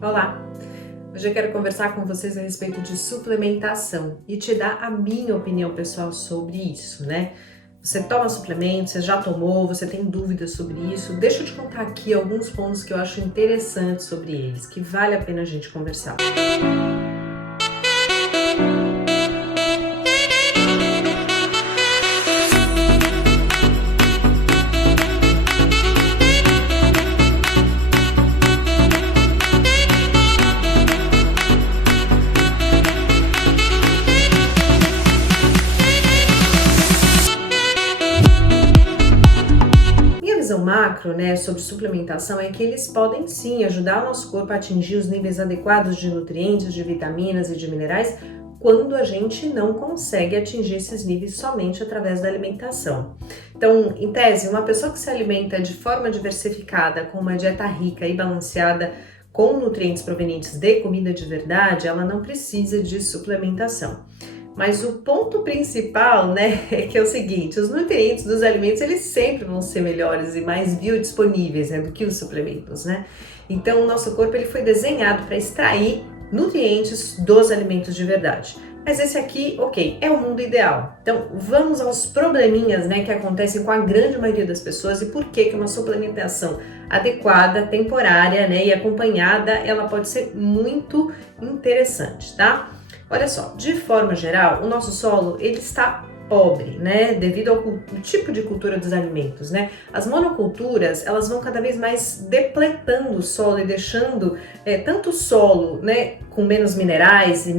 Olá! Hoje eu quero conversar com vocês a respeito de suplementação e te dar a minha opinião pessoal sobre isso, né? Você toma suplementos, você já tomou, você tem dúvidas sobre isso? Deixa eu te contar aqui alguns pontos que eu acho interessantes sobre eles, que vale a pena a gente conversar. Minha visão macro, né, sobre suplementação é que eles podem sim ajudar o nosso corpo a atingir os níveis adequados de nutrientes, de vitaminas e de minerais quando a gente não consegue atingir esses níveis somente através da alimentação. Então, em tese, uma pessoa que se alimenta de forma diversificada, com uma dieta rica e balanceada, com nutrientes provenientes de comida de verdade, ela não precisa de suplementação. Mas o ponto principal, né, é que é o seguinte: os nutrientes dos alimentos, eles sempre vão ser melhores e mais biodisponíveis, né, do que os suplementos, né? Então, o nosso corpo ele foi desenhado para extrair nutrientes dos alimentos de verdade. Mas esse aqui, ok, é o mundo ideal. Então, vamos aos probleminhas, né, que acontecem com a grande maioria das pessoas e por que uma suplementação adequada, temporária, né, e acompanhada, ela pode ser muito interessante, tá? Olha só, de forma geral, o nosso solo ele está pobre, né, devido ao tipo de cultura dos alimentos, né? As monoculturas, elas vão cada vez mais depletando o solo e deixando tanto o solo, né, com menos minerais e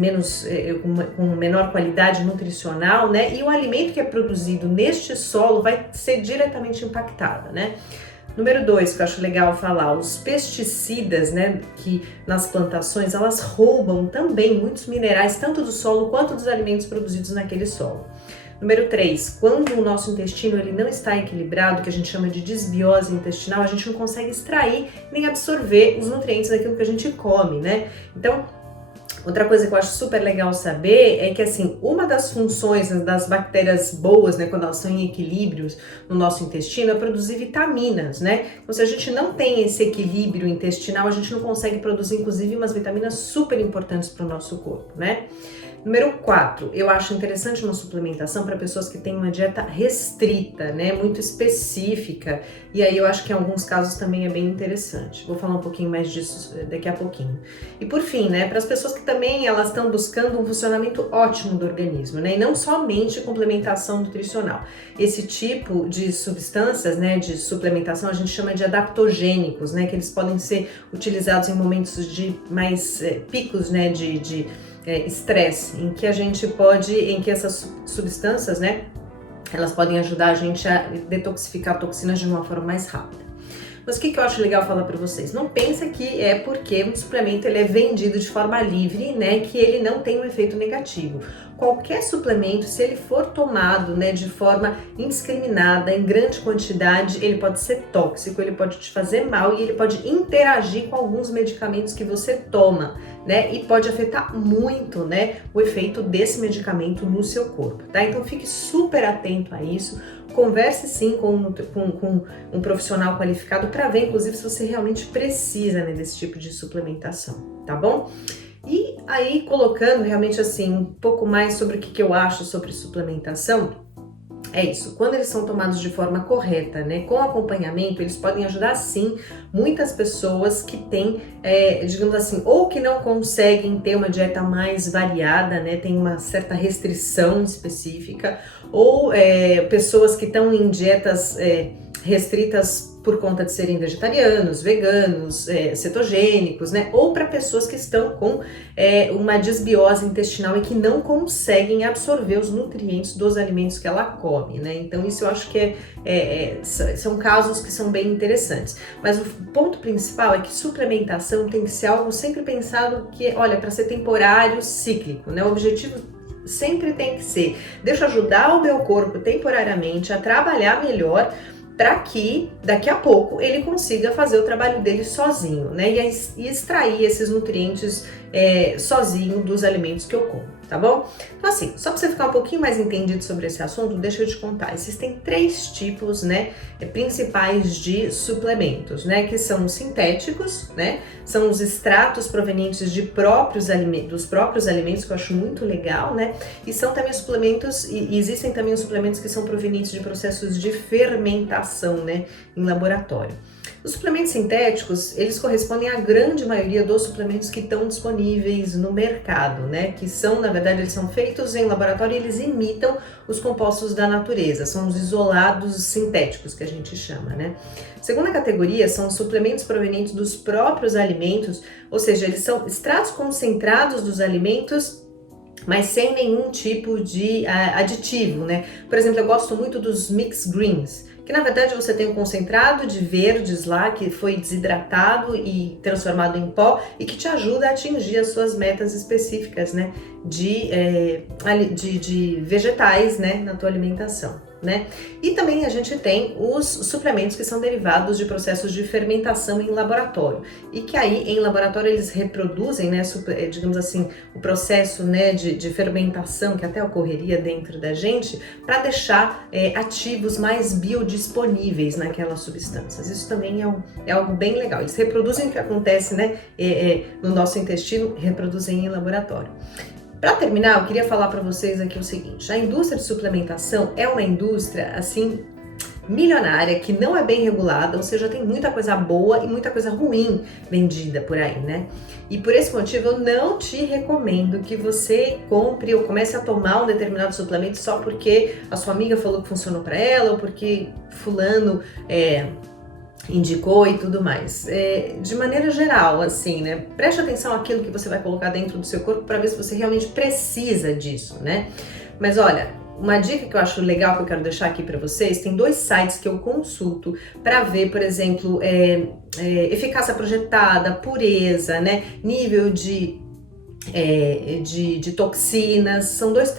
com menor qualidade nutricional, né? E o alimento que é produzido neste solo vai ser diretamente impactado, né? Número 2, que eu acho legal falar, os pesticidas, né, que nas plantações, elas roubam também muitos minerais, tanto do solo quanto dos alimentos produzidos naquele solo. Número 3, quando o nosso intestino ele não está equilibrado, que a gente chama de desbiose intestinal, a gente não consegue extrair nem absorver os nutrientes daquilo que a gente come, né? Então, outra coisa que eu acho super legal saber é que, assim, uma das funções das bactérias boas, né, quando elas estão em equilíbrio no nosso intestino, é produzir vitaminas, né? Então, se a gente não tem esse equilíbrio intestinal, a gente não consegue produzir, inclusive, umas vitaminas super importantes para o nosso corpo, né? Número 4, eu acho interessante uma suplementação para pessoas que têm uma dieta restrita, né, muito específica, e aí eu acho que em alguns casos também é bem interessante. Vou falar um pouquinho mais disso daqui a pouquinho. E por fim, né, para as pessoas que também elas estão buscando um funcionamento ótimo do organismo, né, e não somente complementação nutricional. Esse tipo de substâncias, né, de suplementação a gente chama de adaptogênicos, né, que eles podem ser utilizados em momentos de mais picos, né, de estresse, em que essas substâncias, né, elas podem ajudar a gente a detoxificar toxinas de uma forma mais rápida. Mas o que eu acho legal falar para vocês? Não pensa que é porque um suplemento ele é vendido de forma livre, né, que ele não tem um efeito negativo. Qualquer suplemento, se ele for tomado, né, de forma indiscriminada, em grande quantidade, ele pode ser tóxico, ele pode te fazer mal e ele pode interagir com alguns medicamentos que você toma, né, e pode afetar muito, né, o efeito desse medicamento no seu corpo, tá? Então fique super atento a isso. Converse sim com um profissional qualificado para ver, inclusive, se você realmente precisa, né, desse tipo de suplementação, tá bom? E aí, colocando realmente assim um pouco mais sobre o que eu acho sobre suplementação, é isso, quando eles são tomados de forma correta, né, com acompanhamento, eles podem ajudar sim muitas pessoas que têm, digamos assim, ou que não conseguem ter uma dieta mais variada, né, tem uma certa restrição específica, ou pessoas que estão em dietas restritas por conta de serem vegetarianos, veganos, cetogênicos, né? Ou para pessoas que estão com uma desbiose intestinal e que não conseguem absorver os nutrientes dos alimentos que ela come, né? Então isso eu acho que são casos que são bem interessantes. Mas o ponto principal é que suplementação tem que ser algo sempre pensado que, olha, para ser temporário, cíclico, né? O objetivo sempre tem que ser, deixa eu ajudar o meu corpo temporariamente a trabalhar melhor, para que daqui a pouco ele consiga fazer o trabalho dele sozinho, né? E extrair esses nutrientes sozinho dos alimentos que eu como. tá bom? Então assim, só para você ficar um pouquinho mais entendido sobre esse assunto, deixa eu te contar. Existem 3 tipos, né, principais de suplementos, né, que são os sintéticos, né, são os extratos provenientes dos próprios alimentos, que eu acho muito legal, né, e são também suplementos, e existem também os suplementos que são provenientes de processos de fermentação, né, em laboratório. Os suplementos sintéticos, eles correspondem à grande maioria dos suplementos que estão disponíveis no mercado, né? Que são, na verdade, eles são feitos em laboratório e eles imitam os compostos da natureza, são os isolados sintéticos que a gente chama, né? Segunda categoria são os suplementos provenientes dos próprios alimentos, ou seja, eles são extratos concentrados dos alimentos, mas sem nenhum tipo de aditivo, né? Por exemplo, eu gosto muito dos mix greens, que na verdade você tem um concentrado de verdes lá que foi desidratado e transformado em pó e que te ajuda a atingir as suas metas específicas, né, de vegetais, né, na tua alimentação, né? E também a gente tem os suplementos que são derivados de processos de fermentação em laboratório e que aí em laboratório eles reproduzem, né, digamos assim, o processo, né, de fermentação que até ocorreria dentro da gente para deixar ativos mais biodisponíveis naquelas substâncias. Isso também é algo bem legal. Eles reproduzem o que acontece, né, no nosso intestino, reproduzem em laboratório. Para terminar, eu queria falar para vocês aqui o seguinte: a indústria de suplementação é uma indústria assim milionária que não é bem regulada, ou seja, tem muita coisa boa e muita coisa ruim vendida por aí, né? E por esse motivo eu não te recomendo que você compre ou comece a tomar um determinado suplemento só porque a sua amiga falou que funcionou para ela ou porque fulano indicou e tudo mais. De maneira geral, assim, né? Preste atenção àquilo que você vai colocar dentro do seu corpo para ver se você realmente precisa disso, né? Mas olha, uma dica que eu acho legal que eu quero deixar aqui para vocês, tem 2 sites que eu consulto para ver, por exemplo, eficácia projetada, pureza, né? Nível de toxinas. São 2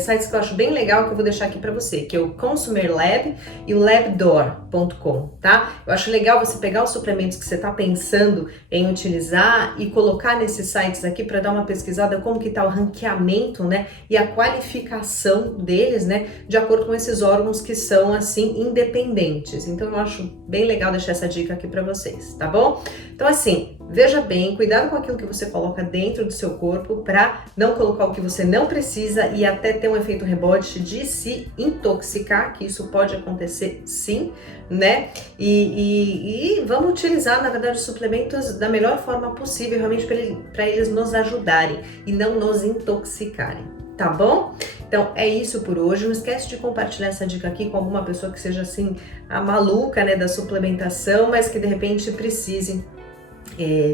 sites que eu acho bem legal que eu vou deixar aqui para você, que é o Consumer Lab e o labdoor.com, tá? Eu acho legal você pegar os suplementos que você está pensando em utilizar e colocar nesses sites aqui para dar uma pesquisada como que tá o ranqueamento, né, e a qualificação deles, né, de acordo com esses órgãos que são assim independentes. Então eu acho bem legal deixar essa dica aqui para vocês, tá bom? Então assim, veja bem, cuidado com aquilo que você coloca dentro do seu corpo para não colocar o que você não precisa e até ter um efeito rebote de se intoxicar, que isso pode acontecer sim, né? E vamos utilizar, na verdade, os suplementos da melhor forma possível, realmente para eles nos ajudarem e não nos intoxicarem, tá bom? Então é isso por hoje. Não esquece de compartilhar essa dica aqui com alguma pessoa que seja assim a maluca, né, da suplementação, mas que de repente precise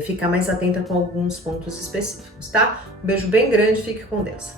ficar mais atenta com alguns pontos específicos, tá? Um beijo bem grande, fique com Deus.